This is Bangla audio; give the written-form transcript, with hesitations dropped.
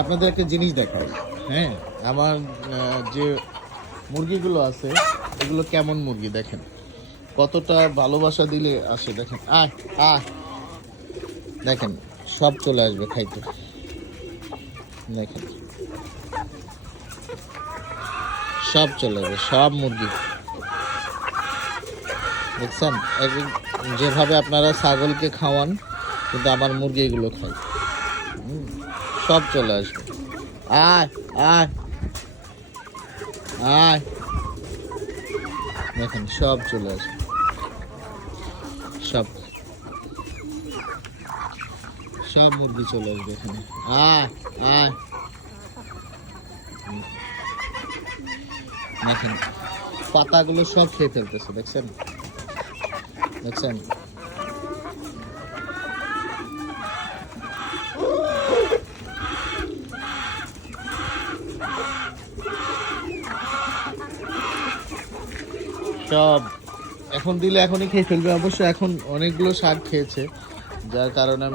আপনাদের একটা জিনিস দেখাই। হ্যাঁ, আমার যে মুরগিগুলো আছে এগুলো কেমন মুরগি দেখেন, কতটা ভালোবাসা দিলে আসে। দেখেন, আয় আয়, দেখেন সব চলে আসবে খাইতে। দেখেন সব চলে আসবে, সব মুরগি। দেখছেন যেভাবে আপনারা ছাগলকে খাওয়ান, কিন্তু আমার মুরগি এগুলো খায়। সব চলে আসবে। আয় আয় আয়, দেখেন সব চলে আসবে, সব সব মুরগি চলে আসবে এখানে। আয় আয়, দেখেন পাতাগুলো সব খেয়ে ফেলতেছে। দেখছেন দেখছেন সব এখন দিলে এখনই খেয়ে ফেলবে। অবশ্য এখন অনেকগুলো শাক খেয়েছে, যার কারণে আমি